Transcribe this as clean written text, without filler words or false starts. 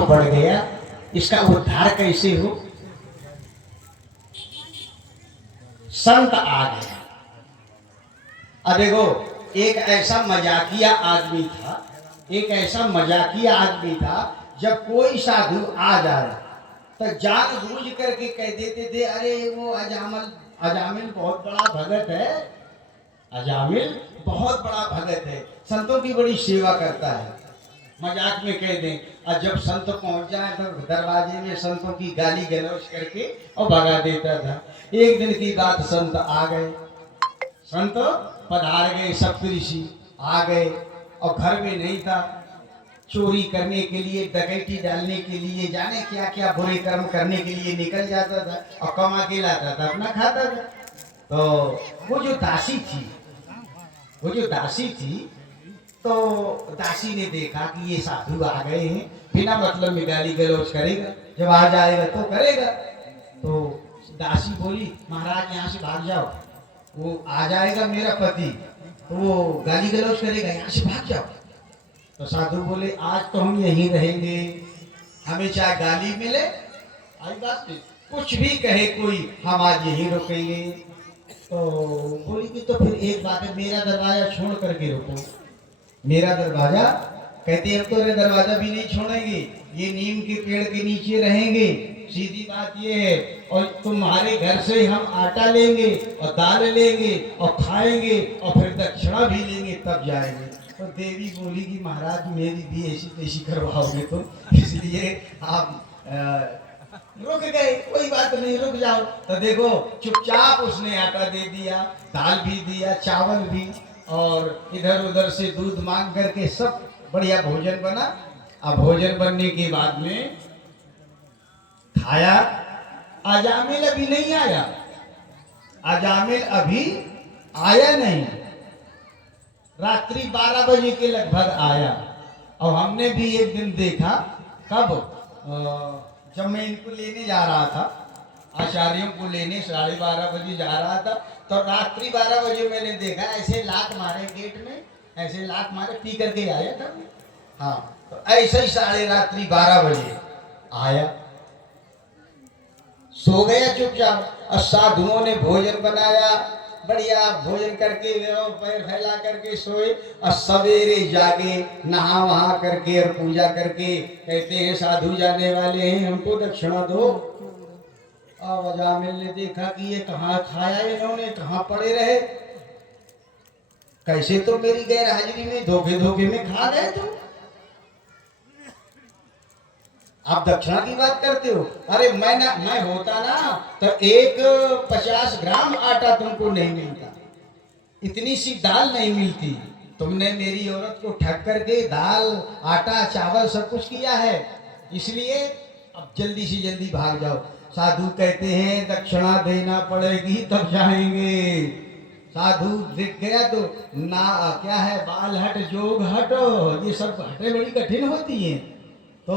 बढ़ गया, इसका उद्धार कैसे हो। संत आ गया। अब देखो, एक ऐसा मजाकिया आदमी था, एक ऐसा मजाकिया आदमी था, जब कोई साधु आ जाए तो जानबूझ करके कह देते थे, अरे वो अजामिल बहुत बड़ा भगत है, अजामिल बहुत बड़ा भगत है, संतों की बड़ी सेवा करता है, मजाक में कह दें। और जब संत पहुंच जाए तो दरवाजे में संतों की गाली गलौज करके और भगा देता था। एक दिन की बात, संत आ गए, संत पधार गए, सप्तऋषि आ गए और घर में नहीं था। चोरी करने के लिए, डकैती डालने के लिए, जाने क्या क्या बुरे कर्म करने के लिए निकल जाता था और कमा के लाता था, अपना खाता था। तो वो जो दासी थी, तो दासी ने देखा कि ये साधु आ गए हैं, बिना मतलब में गाली गलौज करेगा, जब आ जाएगा तो करेगा। तो दासी बोली, महाराज यहाँ से भाग जाओ, वो आ जाएगा मेरा पति, तो वो गाली गलौज करेगा, यहाँ से भाग जाओ। तो साधु बोले, आज तो हम यहीं रहेंगे, हमें चाहे गाली मिले, आई बात नहीं, कुछ भी कहे कोई, हम आज यहीं रुकेंगे। तो बोली कि तो फिर एक बात है, मेरा दरवाजा छोड़ करके रुको, मेरा दरवाजा। कहते हैं, अब तो दरवाजा भी नहीं छोड़ेंगे, ये नीम के पेड़ के नीचे रहेंगे, सीधी बात ये है, और तुम्हारे घर से हम आटा लेंगे और दाल लेंगे और खाएंगे और फिर दक्षिणा भी लेंगे, तब जाएंगे। तो देवी बोली कि महाराज मेरी भी ऐसी तैसी करवाओगे तो, इसलिए आप रुक गए, कोई बात नहीं, रुक जाओ। तो देखो, चुपचाप उसने आटा दे दिया, दाल भी दिया, चावल भी, और इधर उधर से दूध मांग करके सब बढ़िया भोजन बना। अब भोजन बनने के बाद में खाया। अजामिल अभी नहीं आया, अजामिल अभी आया नहीं, रात्रि 12 बजे के लगभग आया। और हमने भी एक दिन देखा, कब, जब मैं इनको लेने जा रहा था, आचार्यों को लेने 12:30 बजे जा रहा था, तो रात्रि 12 बजे मैंने देखा, ऐसे लात मारे गेट में, ऐसे लात मारे, पी करके आया था। हाँ, तो ऐसे ही रात्रि 12 बजे आया, सो गया चुपचाप। और साधुओं ने भोजन बनाया, बढ़िया भोजन करके पैर फैला करके सोए, और सवेरे जागे, नहा वहा करके और पूजा करके कहते हैं, साधु जाने वाले हैं, हमको दक्षिणा दो। अब अजामिल ने देखा कि ये कहाँ खाया इन्होंने, कहाँ पड़े रहे, कैसे तो मेरी गैर हाजिरी में धोखे धोखे में खा गए तुम, आप दक्षिणा की बात करते हो। अरे मैं होता ना तो एक 50 ग्राम आटा तुमको नहीं मिलता, इतनी सी दाल नहीं मिलती, तुमने मेरी औरत को ठग करके दाल, आटा, चावल सब कुछ किया है, इसलिए अब जल्दी से जल्दी भाग जाओ। साधु कहते हैं, दक्षिणा देना पड़ेगी तब जाएंगे। साधु दिख गया तो ना, क्या है, बाल हट जोग हट, ये सब हटें बड़ी कठिन होती हैं। तो